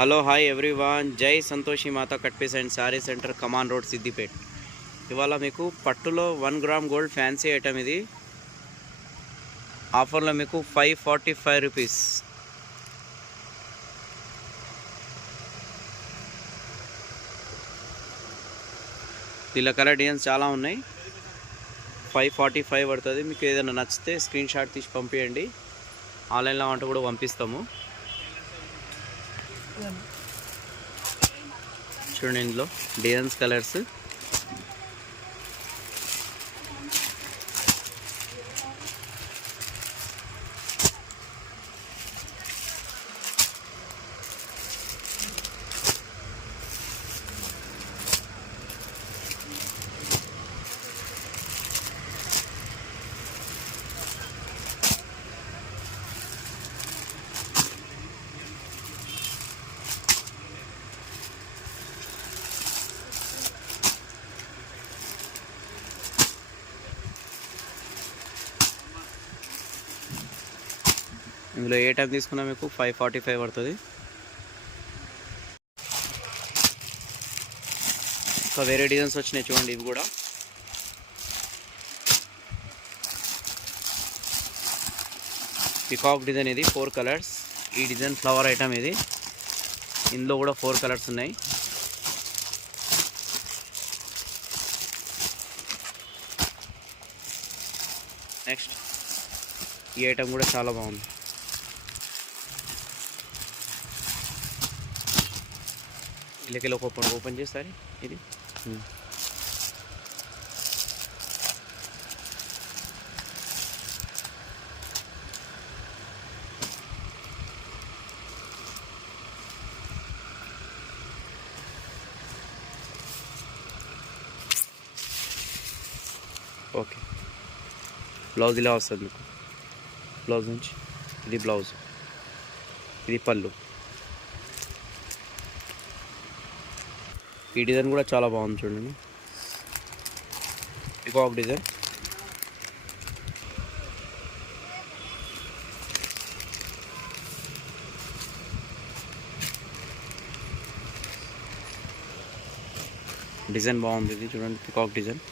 Hello hi everyone, Jai Santoshi Mata cut piece and sari centre, Kaman road, Siddipet. ఇవాళ మీకు పట్టులో 1 గ్రామ్ గోల్డ్ ఫ్యాన్సీ ఐటమ్. ఇది ఆఫర్లో మీకు 545 రూపీస్. దీనిలో కలర్ డిజైన్స్ చాలా ఉన్నాయి. 545 పడుతుంది. మీకు ఏదైనా నచ్చితే స్క్రీన్ షాట్ తీసి పంపించండి. ఆన్లైన్లో వంట కూడా పంపిస్తాము. చూడండి, ఇందులో డిజైన్స్, కలర్స్. ఇందులో ఏ టైం తీసుకున్నా మీకు 545 పడుతుంది. ఇంకా వేరే డిజైన్స్ వచ్చినాయి చూడండి. ఇవి కూడా పికాక్ డిజైన్. ఇది 4 కలర్స్. ఈ డిజైన్ ఫ్లవర్ ఐటమ్. ఇది ఇందులో కూడా 4 కలర్స్ ఉన్నాయి. నెక్స్ట్ ఈ ఐటమ్ కూడా చాలా బాగుంది. ఇళ్ళకెళ్ళి ఓపెన్ చేస్తారు. ఇది ఓకే. బ్లౌజ్ ఇలా వస్తుంది మీకు. బ్లౌజ్ నుంచి ఇది బ్లౌజ్, ఇది పళ్ళు. ఈ డిజైన్ కూడా చాలా బాగుంది చూడండి. Peacock design. డిజైన్ బాగుంది. ఇది చూడండి, పికాక్ డిజైన్.